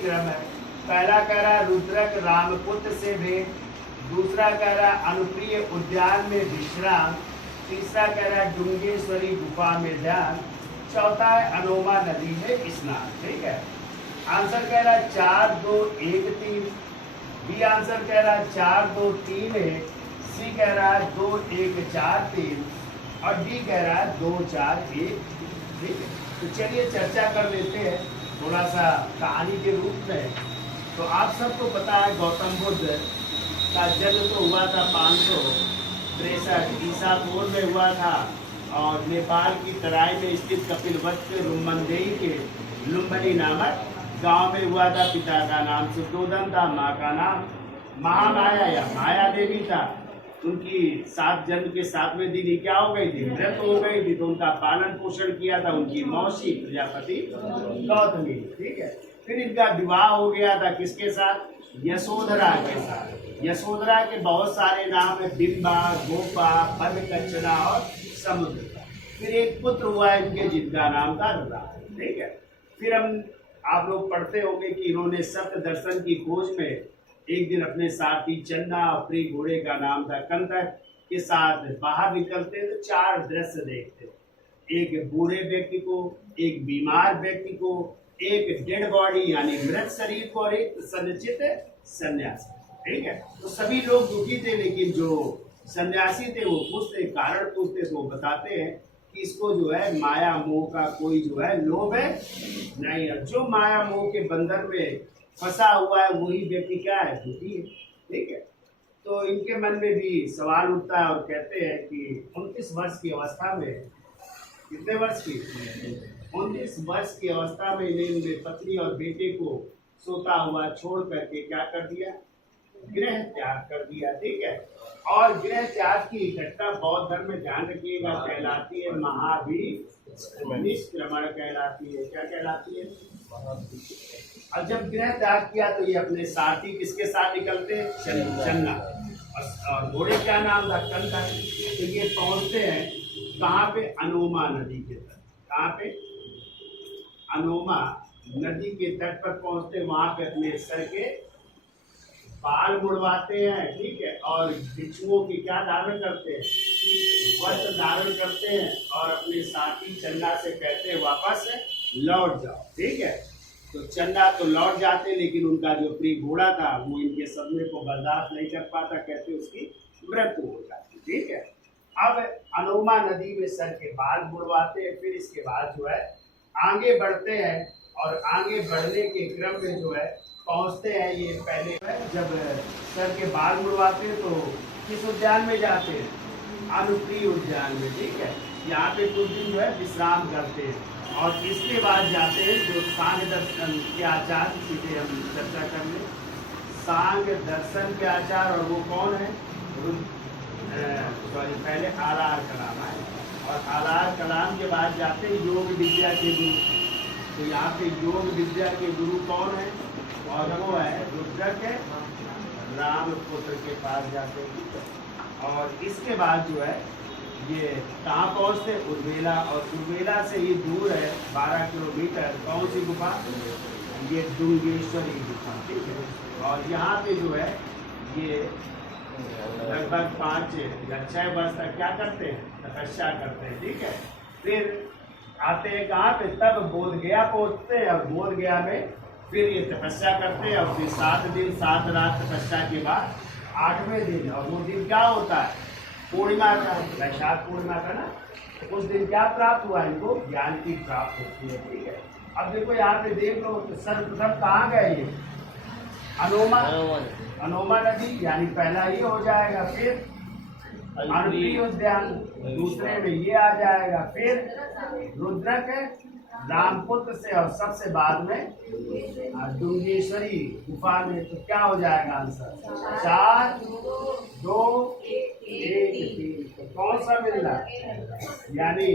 क्रम है। पहला कह रहा है रुद्रक रामपुत्र से भेंट, दूसरा कह रहा है अनुप्रिय उद्यान में विश्राम, तीसरा कह रहा है डुंगेश्वरी गुफा में ध्यान, चौथा है अनोमा नदी में स्नान। ठीक है, आंसर कह रहा है 4 2 1 3, बी आंसर कह रहा है 4 2 3 1, सी कह रहा है 2 1 4 3 और डी कह रहा है 2 4 1। ठीक है, तो चलिए चर्चा कर लेते हैं थोड़ा सा कहानी के रूप में। तो आप सबको पता है गौतम बुद्ध का जन्म तो हुआ था 563 ईसा पूर्व में हुआ था और नेपाल की तराई में स्थित कपिलवस्तु रुम्मनदेही के लुम्बिनी नामक गांव में हुआ था। पिता का नाम शुद्धोदन था, माँ का नाम महामाया या माया देवी था। उनकी 7 जन्म के 7वें दिन ही क्या हो गई थी, मृत हो गई थी। तो उनका पालन पोषण किया था उनकी मौसी प्रजापति गौतमी। ठीक है, फिर इनका विवाह हो गया था किसके साथ, यशोधरा के साथ। यशोधरा के बहुत सारे नाम है, बिंबा, गोपा, पदकचना और समुद्र। फिर एक पुत्र हुआ इनके जिनका नाम था रुद्रा। ठीक है, फिर हम आप लोग पढ़ते होंगे कि इन्होंने सत्य दर्शन की खोज में एक दिन अपने साथी चन्ना और प्रिय घोड़े का नाम था कंटक के साथ बाहर निकलते तो 4 दृश्य देखते, एक बूढ़े व्यक्ति को, एक बीमार व्यक्ति को, एक डेड बॉडी यानी मृत शरीर को और एक संचित सन्यासी। ठीक है, तो सभी लोग दुखी थे, लेकिन जो सन्यासी थे वो पूछते, कारण पूछते तो वो बताते हैं कि इसको जो है माया मोह का कोई जो है लोभ है नहीं है। जो माया मोह के बंधन में फंसा हुआ है वही व्यक्ति क्या है, दुखी है। ठीक है, तो इनके मन में भी सवाल उठता है और कहते हैं कि 29 वर्ष की अवस्था में, कितने वर्ष की, 29 वर्ष की अवस्था में इन्होंने पत्नी और बेटे को सोता हुआ छोड़ करके क्या कर दिया, गृह त्याग कर दिया। ठीक है, और गृह त्याग की घटना बौद्ध धर्म में ध्यान रखिएगा कहलाती है महाभिनिष्क्रमण कहलाती है। क्या कहलाती है, और जब गृह त्याग किया तो ये अपने साथी किसके साथ निकलते हैं, चन्ना, और घोड़े क्या नाम था, कंटक। तो ये पहुंचते हैं कहाँ पे, अनोमा नदी के तट। कहाँ पे, अनोमा नदी के तट पर पहुंचते, वहां पे अपने सर के बाल मुड़वाते हैं। ठीक है, और भिक्षुओं की क्या धारण करते हैं, वस्त्र धारण करते हैं और अपने साथी चन्ना से कहते हैं वापस लौट जाओ। ठीक है, तो चन्ना तो लौट जाते, लेकिन उनका जो प्रिय घोड़ा था वो इनके सदमे को बर्दाश्त नहीं कर पाता, कहते उसकी मृत्यु हो जाती। ठीक है, अब अनोमा नदी में सर के बाल मुड़वाते हैं। फिर इसके बाद जो है आगे बढ़ते हैं और आगे बढ़ने के क्रम में जो है पहुंचते हैं, ये पहले जब सर के बाल मुड़वाते हैं तो किस उद्यान में जाते हैं, अनुप्रिय उद्यान में। ठीक है, यहाँ पे कुछ दिन जो है विश्राम करते हैं और इसके बाद जाते हैं जो सांग दर्शन के आचार्य, सीधे हम चर्चा कर लें सांग दर्शन के आचार्य, और वो कौन है, पहले आलार कलाम है और आलार कलाम के बाद जाते हैं योग विद्या के गुरु। तो यहाँ पे योग विद्या के गुरु कौन है, और वो है रुद्रक रामपुत्र के पास जाते हैं। और इसके बाद जो है ये कहाँ पहुँचते, उर्वेला, और उर्वेला से ये दूर है 12 किलोमीटर। कौन सी गुफा, ये डुंगेश्वरी गुफा। ठीक है, और यहाँ पे जो है ये लगभग 5 या 6 वर्ष तक क्या करते हैं, तपस्या करते हैं। ठीक है, फिर आते हैं कहाँ पे, तब बोध गया पहुँचते हैं और बोध गया में फिर ये तपस्या करते हैं और फिर 7 दिन 7 रात तपस्या के बाद 8वें दिन, और वो दिन क्या होता है, पूर्णिमा का, वैशाख पूर्णिमा का ना, उस दिन क्या प्राप्त हुआ इनको, ज्ञान की प्राप्त होती है। ठीक है, अब देखो यहाँ पे देख लो तो सर्वप्रथम कहाँ गए ये, अनोमा नदी, यानी पहला ये हो जाएगा। फिर अनुप्रिय उद्यान, दूसरे में ये आ जाएगा। फिर रुद्रक रामपुत्र से, और सबसे बाद में डुंगेश्वरी गुफा में। तो क्या हो जाएगा आंसर, 4 2 1 3। तो कौन सा मिल रहा, यानी